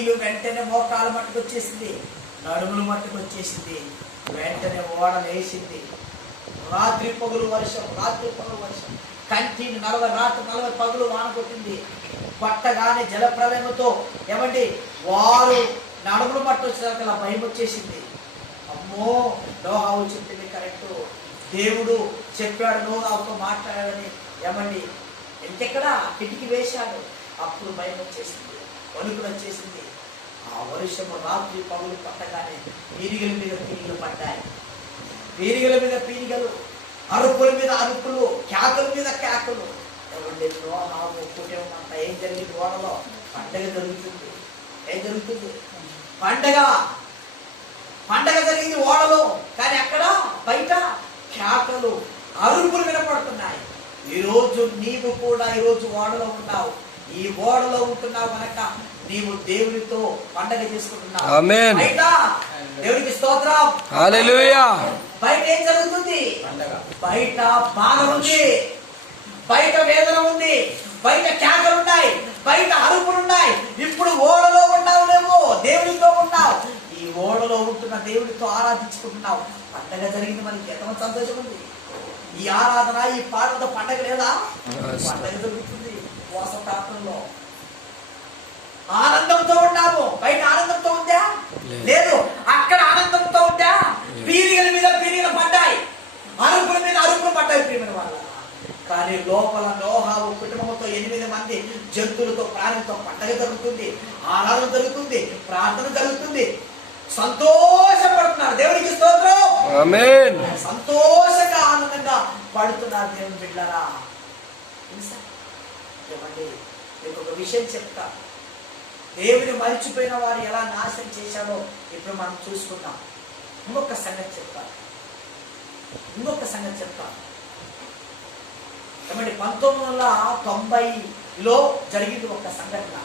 నీళ్లు వెంటనే మోకాలు మట్టుకు వచ్చేసింది, నడుములు మట్టుకు వచ్చేసింది. వెంటనే ఓడ లేచింది. రాత్రి పగులు వర్షం, రాత్రి పగులు వర్షం, కంటిని 40 రాత్రి 40 పగులు వాన కొట్టింది. పట్టగానే జలప్రలయంతో ఏమండి వారు నడుములు మట్టు వచ్చేసరికి అలా భయం వచ్చేసింది. అమ్మో, నోహావు చెప్పింది కరెక్టు, దేవుడు చెప్పాడు నోహావుతో మాట్లాడాలని ఏమండి ఇంకెక్కడ కిటికీ వేశాడు. అప్పుడు భయం వచ్చేసింది, వణుకులు వచ్చేసింది. ఆ వర్షము రాత్రి పగులు పట్టగానే పీరిగల మీద పీరిగలు పడ్డాయి. పీరిగల మీద పీరిగలు, అరుపుల మీద అరుపులు, కేకల మీద కేకలు. ఏమండి నోహావు కుటుంబం అంతా ఏం జరిగింది? ఓడలో పండగ జరుగుతుంది. ఏం జరుగుతుంది? పండగ జరిగింది ఓడలో. కానీ అక్కడ బయట కేకలు, అరుపులు వినపడుతున్నాయి. ఈరోజు నీవు కూడా ఈరోజు ఓడలో ఉన్నావు. ఈ ఓడలో ఉంటున్నావు కనుక నీవు దేవునితో పండగ చేసుకుంటున్నావు. ఆమేన్. బయట దేవునికి స్తోత్రం, హల్లెలూయా. బయట ఏం జరుగుతుంది? బయట బాధ ఉంది, బయట వేదన ఉంది, బయట కేకలు ఉన్నాయి, బయట అరుపులు ఉన్నాయి. ఇప్పుడు ఓడలో ఉన్నావు, లేవు దేవునితో ఉన్నావు. ఈ ఓడలో ఉంటున్న దేవునితో ఆరాధించుకుంటున్నావు. పండగ జరిగింది, మనకి ఎంత సంతోషం ఉంది. ఈ ఆరాధన, ఈ పాటలతో పండగ లేదా? పండగ జరుగుతుంది. ఉపవాస ప్రార్థనలో ఆనందంతో ఉన్నాము. బయట ఆనందంతో ఉందా? లేదు. అక్కడ ఆనందంతో ఉందా? పీరిగల మీద పీరిగలు పడ్డాయి, అరుపుల మీద అరుపులు పడ్డాయి ప్రియమైన వాళ్ళ. కానీ లోపల నోహావు కుటుంబంతో 8 మంది జంతువులతో ప్రాణంతో పండగ జరుగుతుంది, ఆరాధన జరుగుతుంది, ప్రార్థన జరుగుతుంది. సంతోషపడుతున్నారు. దేవునికి స్తోత్రం, ఆమేన్. సంతోషంగా ఆనందంగా పడుతున్నారు దేవుని బిడ్డలారా. ఏమండి మీకు ఒక విషయం చెప్తా. దేవుని మరిచిపోయిన వారు ఎలా నాశనం చేశాడో ఇప్పుడు మనం చూసుకుందాం. ఇంకొక సంగతి చెప్తాను. ఏమండి 1990లో జరిగింది ఒక సంఘటన.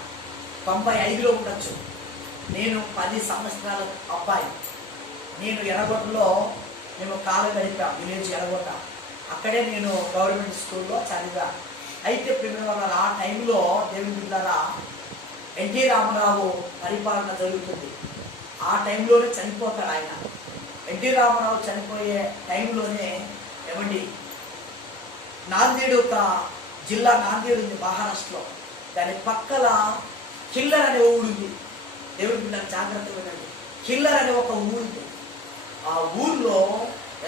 95లో ఉండొచ్చు. నేను 10 సంవత్సరాల అబ్బాయి. నేను ఎర్రగొట్టలో మేము కాలం గడిపా, విలేజ్ ఎర్రగొట్ట. అక్కడే నేను గవర్నమెంట్ స్కూల్లో చదివా. అయితే ప్రేమ ఆ టైంలో దేవుని బిడ్డలారా ఎన్టీ రామారావు పరిపాలన జరుగుతుంది. ఆ టైంలోనే చనిపోతాడు ఆయన. ఎన్టీ రామారావు చనిపోయే టైంలోనే ఏమండి నాందేడు, ఒక జిల్లా నాందేడు ఉంది మహారాష్ట్రలో. దాని పక్కల కిల్లర్ అనే ఊరుంది. దేవుడి బిడ్డలు జాగ్రత్తగా వినండి. కిల్లర్ అనే ఒక ఊరుంది. ఆ ఊర్లో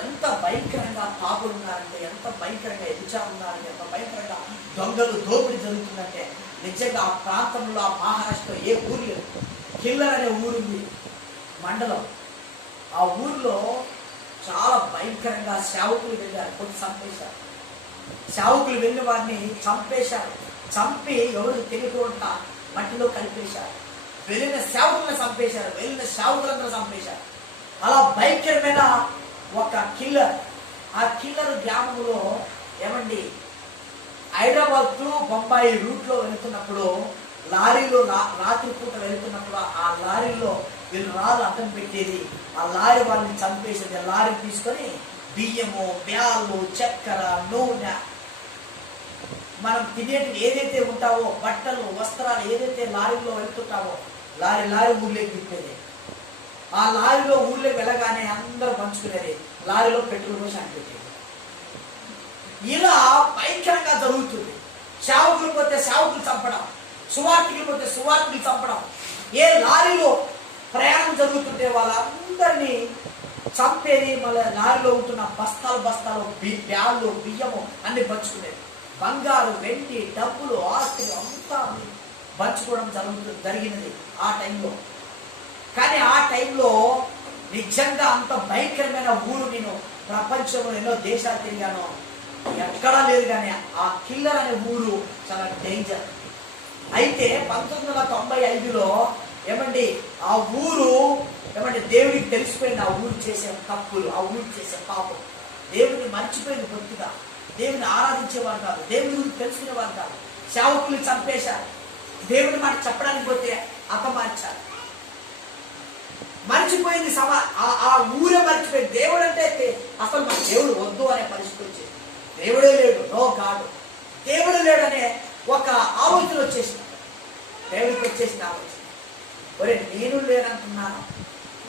ఎంత భయంకరంగా పాపులు ఉన్నారంటే, ఎంత భయంకరంగా ఎదుచారు ఉన్నారంటే, ఎంత భయంకరంగా దొంగలు దోపిడీ జరుగుతుందంటే నిజంగా ఆ ప్రాంతంలో, ఆ మహారాష్ట్రలో ఏ ఊరు లేదు. కిల్లర్ అనే ఊరుంది మండలం. ఆ ఊర్లో చాలా భయంకరంగా సేవకులు వెళ్ళారు, కొట్టి చంపేశారు. సేవకులు వెళ్ళిన వారిని చంపేశారు. చంపి ఎవరు తెలియకుండా మట్టిలో కలిపేశారు. వెళ్ళిన సేవకులను చంపేశారు, వెళ్ళిన సేవకులందరూ చంపేశారు. అలా భయంకరమైన ఒక కిల్లర్. ఆ కిల్లర్ గ్రామంలో ఏమండి హైదరాబాద్ టు బొంబాయి రూట్లో వెళుతున్నప్పుడు లారీలో రాత్రిపూట వెళుతున్నప్పుడు ఆ లారీలో వీళ్ళు రాళ్ళు అడ్డం పెట్టేది. ఆ లారీ వాళ్ళని చంపేసేది. ఆ లారీని తీసుకొని బియ్యము, బ్యాళ్ళు, చక్కెర, నూనె, మనం తినేటి ఏదైతే ఉంటావో బట్టలు, వస్త్రాలు ఏదైతే లారీలో వెళ్తుంటావో లారీ ఊర్లోకి తిప్పేది. ఆ లారీలో ఊర్లోకి వెళ్ళగానే అందరూ పంచుకునేది. లారీలో పెట్రోల్ పోసి అంటేది. ఇలా భయంకరంగా జరుగుతుంది. సేవకులు పోతే సేవకులు చంపడం, సువార్తికులు పోతే సువార్తికులు చంపడం. ఏ లారీలో ప్రయాణం జరుగుతుంటే వాళ్ళందరినీ చంపేది. మళ్ళీ లారీలో ఉంటున్న బస్తాలు బ్యాళ్ళు, బియ్యము అన్ని పంచుకునేది. బంగారు, వెండి, డబ్బులు, ఆస్తులు అంతా పంచుకోవడం జరిగినది ఆ టైంలో. కానీ ఆ టైంలో నిజంగా అంత భయంకరమైన ఊరు నేను ప్రపంచంలో ఎన్నో దేశాలు తిరిగాను, ఎక్కడా లేదు. కానీ ఆ కిల్లర్ అనే ఊరు చాలా డేంజర్. అయితే 1995లో ఏమండి ఆ ఊరు ఏమంటే దేవుడికి తెలిసిపోయింది. ఆ ఊరు చేసే తప్పులు, ఆ ఊరు చేసే పాపం. దేవుడిని మర్చిపోయింది బొత్తుగా. దేవుని ఆరాధించేవారు కాదు, దేవుడి గురించి తెలుసుకునేవారు కాదు. సేవకులు చంపేశారు. దేవుడి మాట చెప్పడానికి పోతే అపమార్చారు. మర్చిపోయింది ఆ ఊరే మర్చిపోయింది. దేవుడు అంటే అసలు మన దేవుడు వద్దు అనే పరిస్థితి వచ్చేది. దేవుడే లేడు, నో గాడు, దేవుడు లేడనే ఒక ఆలోచన వచ్చేసింది. దేవుడికి వచ్చేసిన ఆలోచన. ఒరే నేను లేనంటున్నాను,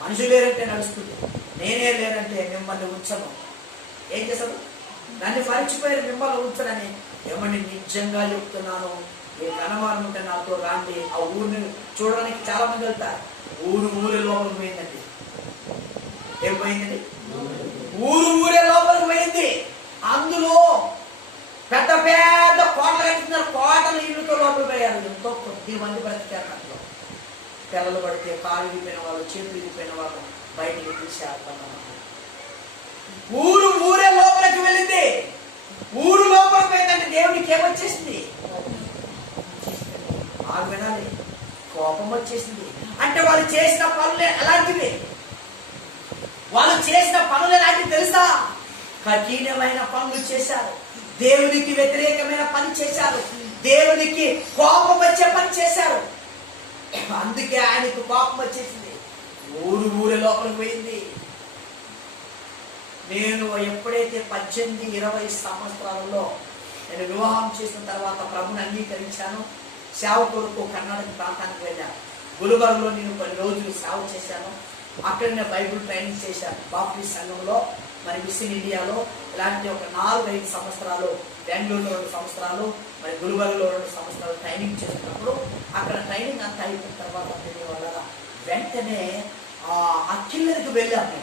మనుషులు లేరంటే నడుస్తుంది, నేనే లేనంటే మిమ్మల్ని ఉంచను. ఏం చేశారు? నన్ను మరిచిపోయారు, మిమ్మల్ని ఉంచనని. ఏమండి నిజంగా చెప్తున్నాను, ఏ కనమానం ఉంటే నాతో రాండి. ఆ ఊరిని చూడడానికి చాలా మంది వెళ్తారు. ఊరే లోపలికి పోయిందండి. ఏం పోయిందండి? ఊరే లోపలికి పోయింది. అందులో పెద్ద పెద్ద కోటలు కట్టిస్తున్నారు. కోటలు ఇళ్ళతో లోపలికి పోయారు. ఎంతో కొద్ది మంది బ్రతికారు. దాంట్లో పిల్లలు పడితే కాలు విరిగిపోయిన వాళ్ళు, చేతులు విరిగిపోయిన వాళ్ళు బయటికి తీసేస్తున్నారు. ఊరే లోపలికి వెళ్ళింది. ఊరు లోపలికి పోయిందంటే దేవునికి ఏమొచ్చేసింది? బాగా వినాలి, కోపం వచ్చేసింది. అంటే వాళ్ళు చేసిన పనులు ఎలాంటివి? వాళ్ళు చేసిన పనులు ఎలాంటివి తెలుసా? కఠినమైన పనులు చేశారు, దేవునికి వ్యతిరేకమైన పని చేశారు, దేవునికి కోపం వచ్చే పని చేశారు. అందుకే ఆయనకు కోపం వచ్చేసింది. ఊరే లోపలికి పోయింది. నేను ఎప్పుడైతే 18-20 సంవత్సరాలలో నేను వివాహం చేసిన తర్వాత ప్రభుని అంగీకరించాను. సేవ కొరకు కర్ణాటక ప్రాంతానికి వెళ్ళాను. గుల్బర్గలో నేను కొన్ని రోజులు సేవ చేశాను. అక్కడ నేను బైబుల్ ట్రైనింగ్ చేశాను. బాప్టిస్ట్ సంఘంలో, మరి మిషన్ ఇండియాలో ఇలాంటి ఒక 4-5 సంవత్సరాలు, బెంగళూరులో 2 సంవత్సరాలు, మరి గుల్బర్గలో 2 సంవత్సరాలు ట్రైనింగ్ చేసినప్పుడు అక్కడ ట్రైనింగ్ అంతా అయిపోయిన తర్వాత వల్ల వెంటనే ఆ కిల్లర్కి వెళ్ళాను.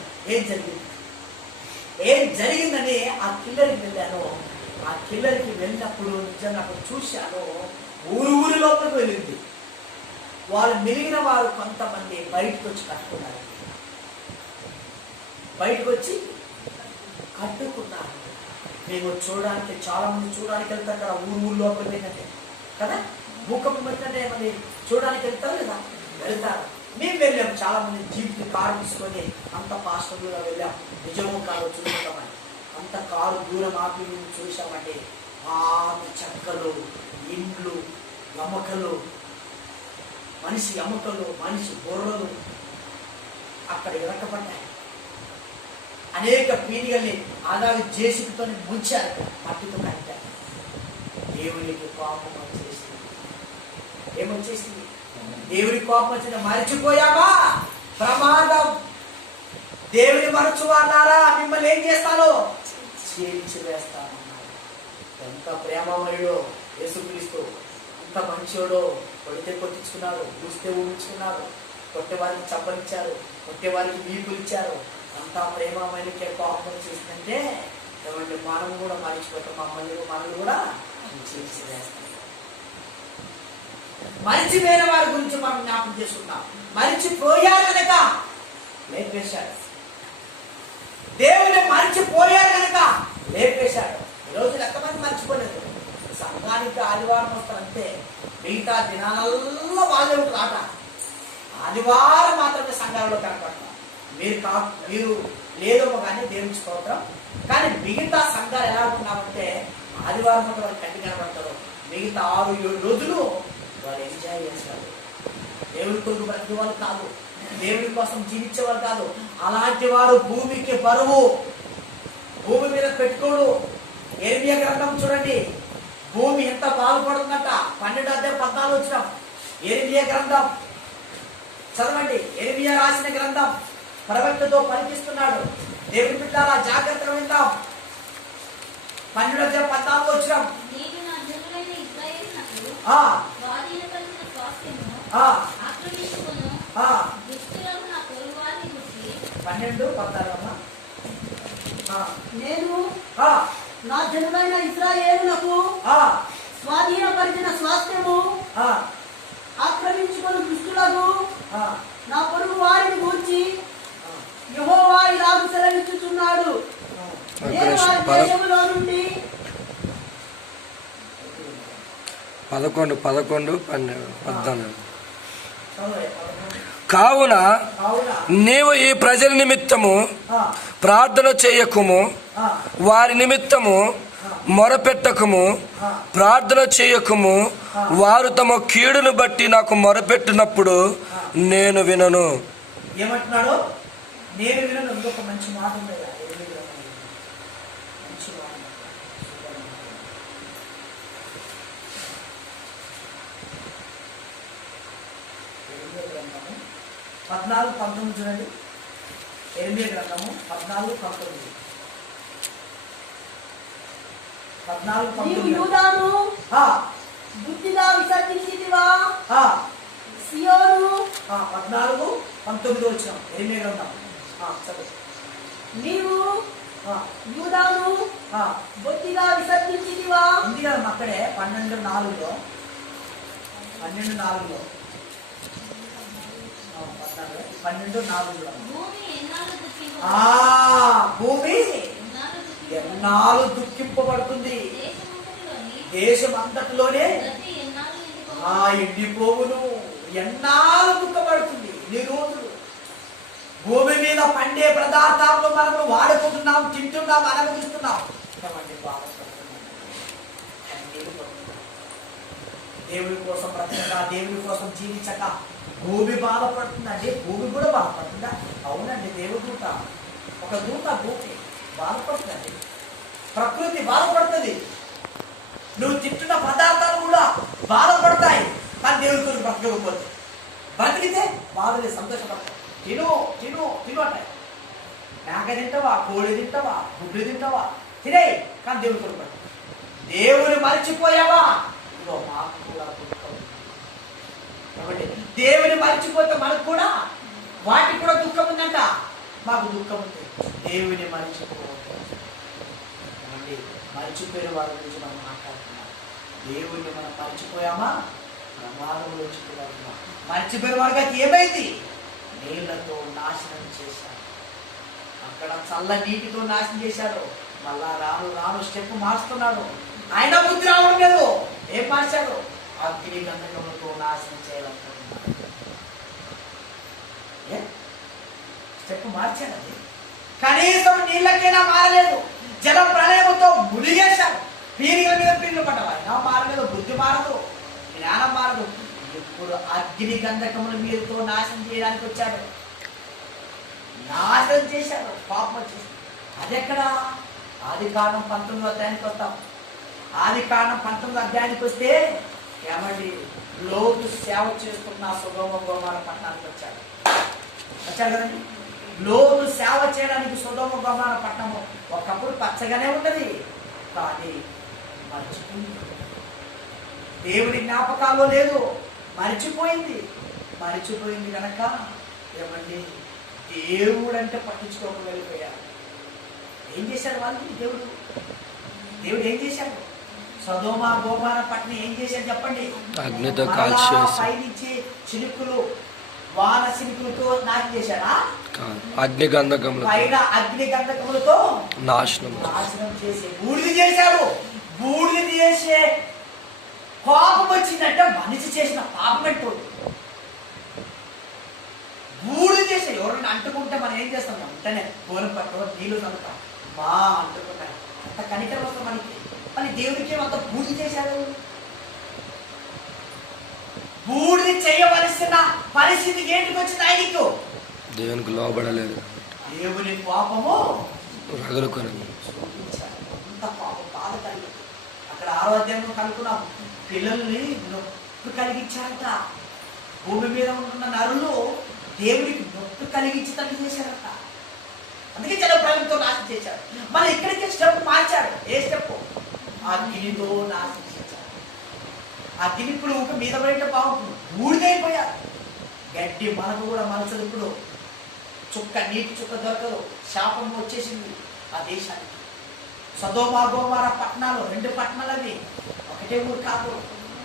ఏం జరిగిందని ఆ కిల్లర్కి వెళ్ళాను. ఆ కిల్లర్కి వెళ్ళినప్పుడు నిజంగా అక్కడ చూశాను. ఊరి లోపలికి వెళ్ళింది. వాళ్ళు మిగిలిన వారు కొంతమంది బయటకు వచ్చి కట్టుకున్నారు. బయటకు వచ్చి కట్టుకున్నారు. మేము చూడడానికి, చాలా మంది చూడడానికి వెళ్తారు కదా, ఊరు లోపలికి వెళ్ళినట్టే కదా, భూకంపం వచ్చినట్టే మళ్ళీ చూడడానికి వెళ్తారు కదా, వెళ్తారు. మేము వెళ్ళాము, చాలా మంది జీప్ కారు తీసుకొని అంత పాస్టర్ కూడా వెళ్ళాం. నిజము కారు చూసుకుంటామని అంత కారు దూరం ఆపి చూసామంటే చెక్కలు, ఇండ్లు, ఎముకలు, మనిషి ఎముకలు, మనిషి బుర్రలు అక్కడ ఇరకబడ్డాయి. అనేక పీడిగల్ని ఆదావి జేసితో ముంచారు, మట్టితో కట్టారు. దేవునికి కోపం వచ్చేసింది. ఏమొచ్చేసింది? దేవుడి కోపం వచ్చింది. మరిచిపోయావా? ప్రమాదం. దేవుని మరచువారా? మిమ్మల్ని ఏం చేస్తాను? చేయించి వేస్తానన్నాడు. ఎంత ప్రేమమయుడో యేసుక్రీస్తు, ఎంత మంచోడో. కొడితే కొట్టించుకున్నాడు, ఊస్తే ఊహించుకున్నాడు, కొట్టేవారికి చప్పలిచ్చారు, కొట్టేవారికి వీపులు ఇచ్చారు. అంతా ప్రేమమయుడికే కోపం చేసిందంటే ఏమంటే మనం కూడా మరిచిపోతాం. మనల్ని కూడా చేసి వేస్తాం. మరిచిపోయిన వారి గురించి మనం జ్ఞాపకం చేసుకుంటాం. మరిచిపోయారు కనుక లేపేశాడు. దేవుని మరిచిపోయారు కనుక లేపేశాడు. ఈరోజు ఎంతమంది మర్చిపోలేదు? సంఘానికి ఆదివారం వస్తారంటే మిగతా దినాలల్లో వాళ్ళే ఉంటుంది ఆట. ఆదివారం మాత్రమే సంఘాలలో కనపడతారు. మీరు లేదేమో కానీ దేవుని స్తోత్రం. కానీ మిగతా సంఘాలు ఎలా ఉంటున్నామంటే ఆదివారం మాత్రం వాళ్ళు కంటి కనపడతారు. మిగతా 6-7 రోజులు వాళ్ళు ఎంజాయ్ చేస్తారు. దేవుడి కొరకు బ్రతికే వాళ్ళు కాదు, దేవుడి కోసం జీవించేవారు కాదు. అలాంటి వారు భూమికి బరువు, భూమి మీద పెట్టుకోడు. ఎర్మియా గ్రంథం చూడండి, భూమి ఎంత బాగుపడుతుందట. 12-14 వచ్చినాం. ఎర్మియా గ్రంథం చదవండి. ఎర్మియా రాసిన గ్రంథం ప్రవక్తతో పలికిస్తున్నాడు. దేవుడి బిడ్డలారా జాగ్రత్తగా విందాం. 12-14 వచ్చినాం. నేను నా జనులైన ఇశ్రాయేలులకు స్వాధీనపరిచిన స్వాస్థ్యము ఆక్రమించుకొని దుష్టులకు నా పొరుగు వారిని గూర్చి యెహోవా ఇలాగు సెలవిచ్చుచున్నాడు. నేను వారి దేశములో నుండి 11-12 కావున నీవు ఈ ప్రజల నిమిత్తము ప్రార్థన చేయకుము, వారి నిమిత్తము మొరపెట్టకుము, ప్రార్థన చేయకుము. వారు తమ కీడును బట్టి నాకు మొరపెట్టినప్పుడు నేను వినను. ఏమంటున్నాడు? నేను వినను. ఇంకొక మంచి మాట ఉంది. మంచి మాట 12 14-19 చూడండి. ఎనిమిది గ్రంథము 14-19. నీవు యూదాను బుద్ధిగా విసర్జించితివా? సియోను 14-19 వచ్చిన ఎనిమిది గ్రంథం చదువు. నీవు యూదాను బుద్ధిగా విసర్జించితివా? ఉంది కదా అక్కడే 12:4 12:4 భూమి ఎన్నాళ్ళు దుఃఖింపబడుతుంది, దేశం అంతటిలోనే ఎండిపోవును. ఎన్నాళ్ళు దుఃఖపడుతుంది, ఎన్ని రోజులు. భూమి మీద పండే పదార్థాలను మనం వాడుకుంటున్నాం, తింటున్నాం, అనుభవిస్తున్నాం. దేవుడి కోసం బ్రతక, దేవుడి కోసం జీవించక భూమి బాధపడుతుందండి. భూమి కూడా బాధపడుతుందా? అవునండి. దేవుదూత, ఒక దూత భూమి బాధపడుతుందండి. ప్రకృతి బాధపడుతుంది. నువ్వు తింటున్న పదార్థాలు కూడా బాధపడతాయి. కానీ దేవుడి కోసం బ్రతకకపోతే, బ్రతికితే బాధలే, సంతోషపడతాయి. తిను తిను తిను అంటాయి. మేక తింటావా, కోడి తింటావా, గుడ్డు తింటావా, తినే. కానీ దేవుడి కోసం బ్రతక. దేవుని మర్చిపోయావా, ఇదిగో మాకు కూడా దుఃఖం. కాబట్టి దేవుని మర్చిపోతే మనకు కూడా, వాటికి కూడా దుఃఖం ఉందంట. మాకు దుఃఖం ఉంది. దేవుని మర్చిపోవద్దు. మర్చిపోయిన వారి గురించి మనం మాట్లాడుతున్నాం. దేవుడిని మనం మర్చిపోయామా, ప్రమాదంలో వచ్చిపోయామా. మర్చిపోయిన వాడికి ఏమైంది? నీళ్లతో నాశనం చేశాడు. అక్కడ చల్ల నీటితో నాశనం చేశాడు. మళ్ళా రాను రాను స్టెప్ మార్చుతున్నాడు. ఆయన బుద్ధి రావడం లేదు. ఏం మార్చాడు? అగ్ని గంధకములతో నాశనం చేయాలనుకుంటున్నాడు. స్టెప్ మార్చాడండి. కనీసం నీళ్ళకైనా మారలేదు. జల ప్రళయంతో మునిగేశాడు. పీరిల మీద పీరిలు పడ్డవా, అయినా మారలేదు. బుద్ధి మారదు, జ్ఞానం మారదు. ఇప్పుడు అగ్ని గంధకముల మీదతో నాశనం చేయడానికి వచ్చాడు. నాశనం చేశాడు, పాపం వచ్చేసి. అదెక్కడ? ఆదికాండం 19వ అధ్యాయానికి వస్తాం. ఆదికాండం 19వ అధ్యాయానికి వస్తే ఏమండి, లోతు సేవ చేస్తున్న సొదొమ గొమొర్రా పట్టణానికి వచ్చాడు కదండి. లోతు సేవ చేయడానికి సొదొమ గొమొర్రా పట్టణము ఒకప్పుడు పచ్చగానే ఉన్నది, కానీ మర్చిపోయింది. దేవుడి జ్ఞాపకాల్లో లేదు, మర్చిపోయింది. మర్చిపోయింది కనుక ఏమండి, దేవుడు అంటే పట్టించుకోకుండా వెళ్ళిపోయారు. ఏం చేశాడు వాళ్ళు? దేవుడు ఏం చేశాడు? సొదొమ గొమొర్రా పట్టణం ఏం చేశాడు చెప్పండి? అగ్నితో పైనుంచి చిలుకులు, వాన చిలుకులతో నాశనం చేశాడా? అగ్ని గంధకములు పైన అగ్ని గంధకములతో నాశనం చేసి బూడిద చేశాడు. బూడిద చేసే కోపం వచ్చిందంటే మనిషి చేసిన పాపం అంటూ. బూడిద చేసే ఎవరైనా అంటుకుంటే మనం ఏం చేస్తాం? వెంటనే గోరం పట్టు నీళ్ళు చదువుతాం. మా అంటుకుంటాం, అంత కనికరం వస్తాం మనకి. మళ్ళీ దేవుడికి అంత బూడిద చేశాడు. బూడిద చేయవలసిన పరిస్థితికి ఏంటికి వచ్చింది? ఆయనకు దేవునికి లోబడలేదు. దేవుని కోపము రగులుకొని అంత పాపం, బాధ కలిగింది. అక్కడ 6వ అధ్యాయంలో కనుక్కున్నాం. పిల్లల్ని నొప్పి కలిగించారంట. భూమి మీద ఉంటున్న నరులు దేవుడికి నొప్పి కలిగించి తల్లి చేశారంట. అందుకే జల ప్రళయంతో నాశనం చేశారు. మళ్ళీ ఇక్కడికి స్టెప్ మార్చాడు. ఏ స్టెప్? అగ్నితో నాశనం చేశారు. అగ్ని ఇప్పుడు ఒక మీద పడితే బాగుంటుంది, ఊడిదైపోయారు. గడ్డి మనకు కూడా మనసులు ఇప్పుడు చుక్క నీటి చుక్క దొరకదు. శాపం వచ్చేసింది ఆ దేశానికి. సొదొమ గొమొర్రా పట్టణాలు 2 పట్టణాలు అవి, ఒకటే ఊరు కాదు.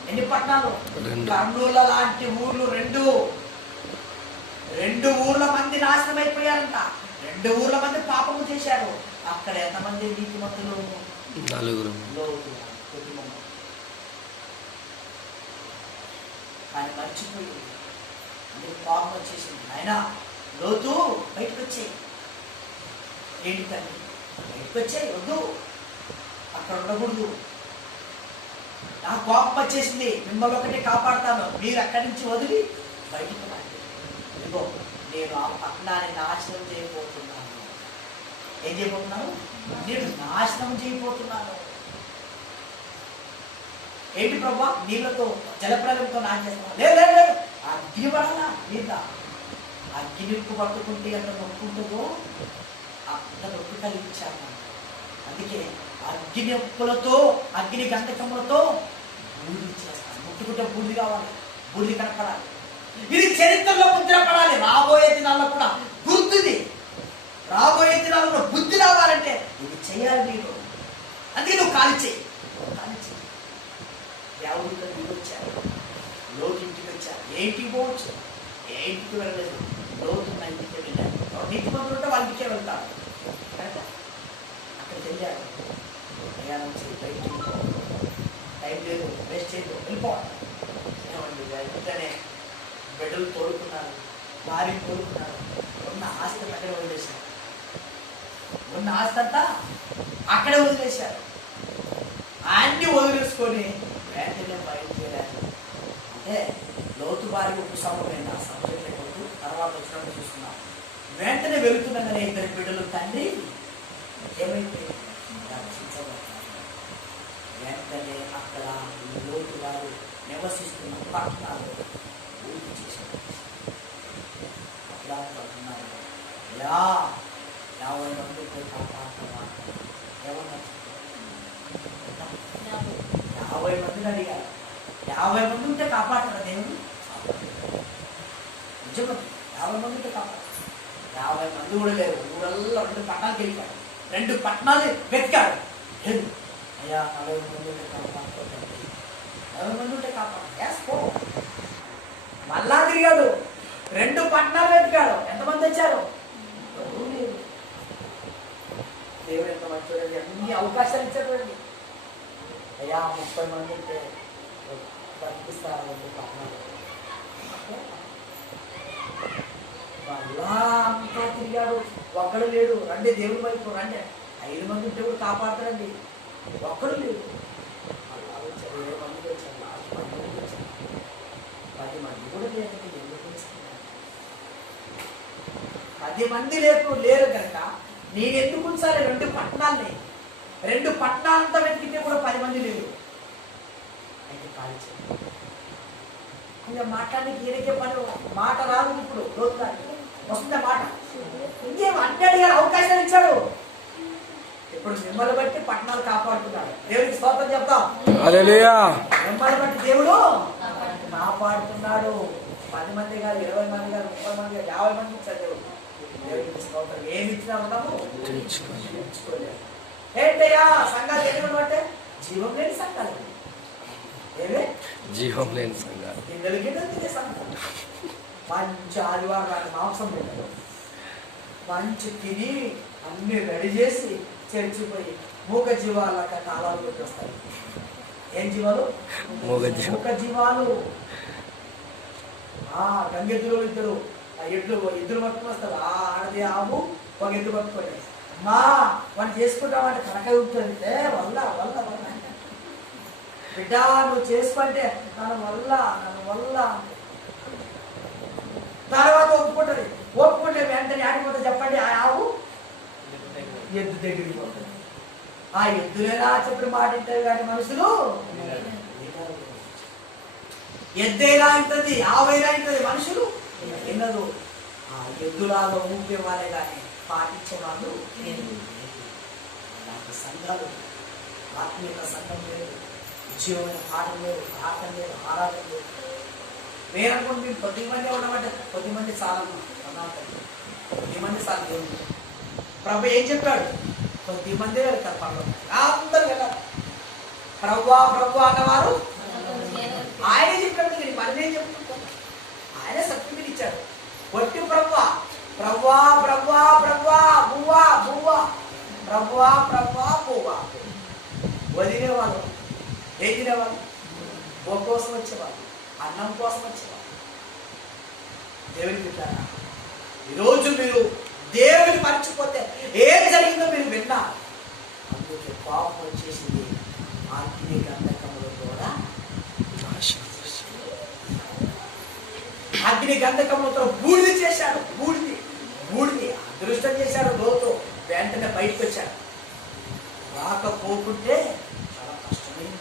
ఎన్ని పట్టణాలు? కర్నూలు లాంటి ఊర్లు 2 ఊర్ల మంది నాశనం అయిపోయారంట. 2 ఊర్ల మంది పాపము చేశారు. అక్కడ ఎంతమంది నీతిమంతులు? 4. ఆయన మర్చిపోయింది. అందుకు పాపం వచ్చేసింది. ఆయన లోతు బయటకు వచ్చాయి. ఏంటి తల్లి? బయటకు వచ్చాయి, వద్దు, అక్కడ ఉండకూడదు. నా కోపం వచ్చేసింది, మిమ్మల్ని ఒకటి కాపాడుతాను, మీరు అక్కడి నుంచి వదిలి బయటకు రండి. ఇదిగో నేను ఆ పట్టణాన్ని నాశనం చేయబోతున్నాను. ఏం చేయబోతున్నాను? నేను నాశనం చేయబోతున్నాను. ఏంటి ప్రభా? నీళ్ళతో, జలప్రళయంతో నాశనం చేస్తున్నాను. లేదు లేదు లేదు, అగ్ని పడాలా మీద. అగ్గి నిప్పు పట్టుకుంటే ఎంత నొప్పి ఉంటుందో అంత నొప్పి కలిగించాను నాకు. అందుకే అగ్ని నిప్పులతో అగ్ని గంధకములతో బూడిద చేస్తాను. ముట్టుకుంటే బూడిద కావాలి, బూడిద కనపడాలి. ఇది చరిత్రలో ముద్రపడాలి. రాబోయే దినాల్లో కూడా గుర్తుది, రాబోయే దినాల్లో కూడా బుద్ధి రావాలంటే ఇది చేయాలి మీరు. అందుకే నువ్వు కాలి చేయి, కాలి చేయి. దేవుడితో వీళ్ళు వచ్చారు, లోతు ఇంటికి వచ్చారు. ఏ ఇంటికి పోవచ్చు? ఏ ఇంటికి వెళ్ళలేదు. లోతున్న ఇంటికి వెళ్ళారు. నీటి మందులు ఉంటే వాళ్ళ ఇంటికే వెళ్తారు. అక్కడికి వెళ్ళారు. ప్రయాణం చేయి, బయటికి టైం లేదు, వేస్ట్ చేయదు, వెళ్ళిపోవాలి. వెంటనే బిడ్డలు తోడుకున్నారు, భార్య తోడుకున్నారు. ఉన్న ఆస్తి అక్కడే వదిలేశారు, ఉన్న ఆస్తి అంతా అక్కడే వదిలేశారు. అన్ని వదిలేసుకొని వెంటనే బయలుదేరారు. అంటే లోతు భార్య ఉపశమనమైన ఆ సబ్జెక్ట్ అయిపోతూ తర్వాత వచ్చినప్పుడు చూస్తున్నాం. వెంటనే వెళుతున్నాగానే ఇద్దరు బిడ్డలు తండ్రి ఏమైతే వెంటనే అక్కడ లోతు వారు నివసిస్తున్న పట్టణాలు ఊరికి చేశారు. పట్టణాలు యా 50 మందితో కాపాడుతున్నా ఏమన్నా 50 మందిని అడిగారు. 50 మంది ఉంటే కాపాడతారా దేవుడు? నిజంగా 50 మంది ఉంటే కాపాడు. 50 మంది కూడా లేరు. ఊరల్లో 2 పట్టణాలకు వెళ్ళిపోయాడు. 2 పట్టణాలు వెతికాడు. లేదు అయ్యా 40 మంది ఉంటే కాపాడుతుంది, 50 మంది ఉంటే కాపాడు. పో మళ్ళా తిరిగాడు. 2 పట్టణాలు వెతికాడు. ఎంతమంది వచ్చారు? దేవుడు ఎంత మంచి అన్ని అవకాశాలు ఇచ్చాడండి. అయ్యా 30 మంది ఉంటే పంపిస్తారు పట్టణాలు. మళ్ళా అంతా తిరిగాడు. ఒక్కడు లేడు. రండి దేవుడి వైపు రండి. 5 మంది ఉంటే కూడా కాపాడతారండి. ఒక్కడు లేడు. మళ్ళా వచ్చారు, 20 మంది వచ్చారు, 10 మంది వచ్చారు. 10 మంది కూడా లేదండి. ఎందుకు వస్తున్నారు? 10 మంది లేరు కనుక నేను ఎందుకు ఉంచాలి 2 పట్టణాలని? 2 పట్టణాలంతా వెతికితే కూడా 10 మంది లేరు. అయితే కాల్చి ఇంకా మాట్లాడడానికి ఈయనకే పని, మాట రాదు. ఇప్పుడు రోజు వస్తుందా మాట? ఇంకేం అడ్డాడు గారు అవకాశాలు ఇచ్చాడు. ఇప్పుడు మిమ్మల్ని బట్టి పట్టణాలు కాపాడుతున్నాడు. దేవుడికి స్తోత్రం చెప్తాం. హల్లెలూయా. మిమ్మల్ని బట్టి దేవుడు కాపాడుతున్నాడు. 10 మంది కాదు, 20 మంది కాదు, 30 మంది కాదు, 50 మంది ఇచ్చాడు దేవుడు. దేవుడికి స్తోత్రం. ఏమి ఇచ్చినా ఉన్నాము తెచ్చుకోలేదు. ఏంటయ్యా సంఘాలు ఎన్ని బట్టే? జీవం లేని సంఘాలు. ఏమే జీవం లేని సంఘాలు. గిన్నెలు తినే సంఘాలు. మంచి ఆదివారం మాంసం తింటారు, మంచి తిని అన్ని రెడీ చేసి చర్చిపోయి మూగ జీవాలక తాళాలు పెట్టేస్తారు. ఏం జీవాలు? మూగ జీవాలు. గంగెద్దులు ఇద్దరు ఎద్దులు పట్టుకుని వస్తారు. ఆడది ఆవు ఒక ఎద్దు పట్టుకొని మా వాళ్ళు చేసుకుంటామంటే కనకాయ ఉంటుంది. వల్ల వల్ల వల్ల బిడ్డ నువ్వు చేసుకుంటే నన్ను వల్ల తర్వాత ఒప్పుకుంటుంది. ఒప్పుకుంటే వెంటనే ఆడిపోతే చెప్పండి ఆ ఆవు ఎద్దు దగ్గరికి పోతుంది. ఆ ఎద్దులేనా చెప్పిన మాట వింటారు కానీ మనుషులు ఎద్దేలా అవుతుంది, ఆవైనా అవుతుంది, మనుషులు వినరు. ఆ ఎద్దులాగా ఊపే వాళ్ళే కానీ పాటించే వాళ్ళు అలాంటి సంఘాలు. ఆత్మీయ సంఘం లేదు, జీవమైన పాఠం లేదు, ప్రార్థన లేదు, ఆరాధన లేదు. వేరనుకుంటే మేము 10 మంది ఉండమంటే 10 మంది చాలా 10 మంది చాలా దేవుడు. ప్రభు ఏం చెప్పాడు? 10 మంది వెళ్తారు పనులు, అందరూ వెళ్ళారు. ప్రవ్వా ప్రవ్వా అన్నవారు ఆయనే చెప్పాడు. నేను మళ్ళీ చెప్తుంటాను. ఆయనే సర్టిఫికెట్ ఇచ్చాడు. ఒట్టి ప్రవ్వా ప్రవ్వా ప్రవ్వా ప్రవ్వా బువ్వా బువ్వా ప్రవ్వా ప్రవ్వా బువ్వా వదిలేవాళ్ళు. ఏం తినేవాళ్ళు? బొ కోసం వచ్చేవాళ్ళు, అన్నం కోసం వచ్చేవాళ్ళు. దేవుని బిడ్డారా, ఈరోజు మీరు దేవుని మర్చిపోతే ఏం జరిగిందో మీరు విన్నారు. అందుకే పాపం వచ్చేసింది. ఆత్మీయ గంధకములు కూడా అగ్ని గంధకములతో బూడిద చేశాడు. బూడిది అదృష్టం చేశాడు. లోతు వెంటనే బయటకు వచ్చాడు. రాకపోకుంటే చాలా కష్టమైంది.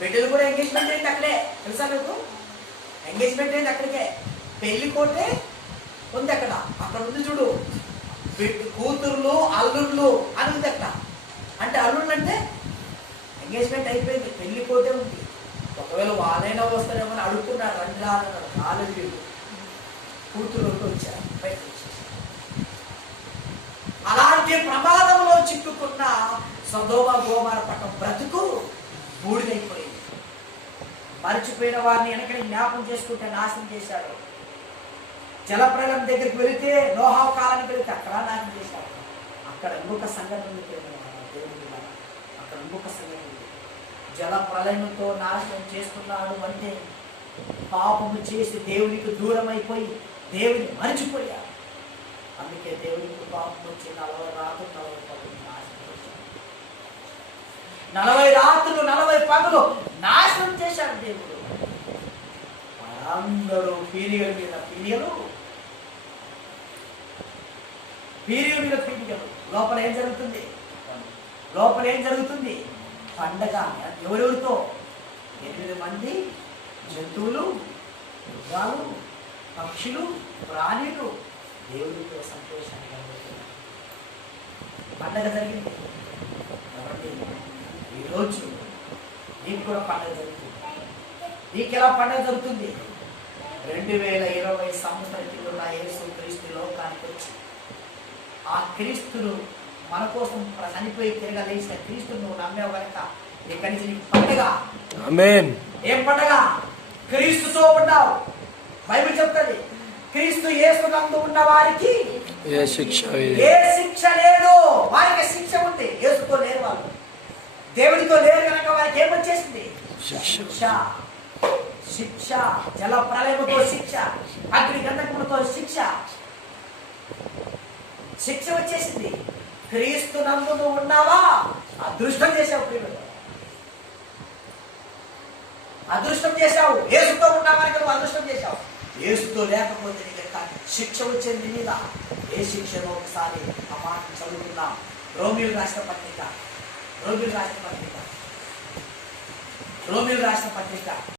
బిడ్డలు కూడా ఎంగేజ్మెంట్ అయింది అక్కడే. తెలుసా మీకు? ఎంగేజ్మెంట్ అయింది అక్కడికే. పెళ్లి కోటే ఉంది అక్కడ. అక్కడ ఉంది చూడు, కూతుర్లు అల్లుళ్ళు అని ఉంది అక్కడ. అంటే అల్లుళ్ళు అంటే ఎంగేజ్మెంట్ అయిపోయింది, పెళ్ళిపోతే ఉంది. ఒకవేళ వాళ్ళైనా వస్తారేమో అని అడుగుతున్నారు, రండి రాదన్నారు, రాలేదు వీళ్ళు. కూతురుతో వచ్చారు, బయటకు వచ్చేసారు. అలాంటి ప్రమాదంలో చిక్కుకున్న సొదొమ గొమొర్రా పట్టణం బ్రతుకు బూడిదైపోయింది. మరిచిపోయిన వారిని వెనకని జ్ఞాపం చేసుకుంటే నాశనం చేశాడు. జలప్రళయం దగ్గరికి వెళితే, నోహా కాలానికి వెళితే అక్కడ నాశనం చేశాడు. అక్కడ ఇంకొక సంఘటన ఉంది దేవుడి, అక్కడ ఇంకొక సంఘటన ఉంది. జల ప్రళయంతో నాశనం చేస్తున్నాడు అంటే పాపము చేసి దేవునికి దూరం అయిపోయి దేవుని మరిచిపోయాడు. అందుకే దేవునికి పాపం వచ్చి 40 రాత్రులు 40 పగలు నాశనం చేశాడు. 40 రాత్రులు 40 పగలు నాశనం చేశాడు దేవుడు. అందరూ పీరియల మీద పీరియలు, పీరియల మీద పీరియలు. లోపల ఏం జరుగుతుంది? లోపల ఏం జరుగుతుంది? పండగ. ఎవరెవరితో? 8 మంది జంతువులు, మృగాలు, పక్షులు, ప్రాణులు దేవుడితో సంతోషంగా పండగ జరిగింది. కాబట్టి ఈరోజు నీకు కూడా పండగ జరుగుతుంది. నీకు ఎలా పండగ జరుగుతుంది? 2020 సంవత్సరం కింద యేసు క్రీస్తు లోకానికి వచ్చి ఆ క్రీస్తును మన కోసం చనిపోయి తిరగా లేచిన క్రీస్తును నువ్వు నమ్మేవు కనుక ఇక్కడి నుంచి నీకు పండగ. ఆమేన్. ఏం పండగ? క్రీస్తుతో ఉన్నావు. బైబిల్ చెప్తుంది, క్రీస్తు యేసునందు ఉన్న వారికి ఏ శిక్ష ఏ శిక్ష లేదు. వారికి శిక్ష ఉంది, యేసుతో లేరు వాళ్ళు. దేవుడితో లేరు కనుక వారికి ఏమొచ్చేసింది? శిక్ష. శిక్ష, జల ప్రళయముతో శిక్ష, అగ్ని గంధకములతో శిక్ష. శిక్ష వచ్చేసింది. క్రీస్తు నందు నువ్వు ఉన్నావా? అదృష్టం చేశావు ప్రియుడు, అదృష్టం చేశావు. యేసుతో ఉన్నావని నువ్వు అదృష్టం చేశావు. యేసుతో లేకపోతే నీకు శిక్ష వచ్చేది మీద. ఏ శిక్షలో ఒకసారి ఆ మాట చదువుకున్నాం. రోమియోలు రాసిన పత్రిక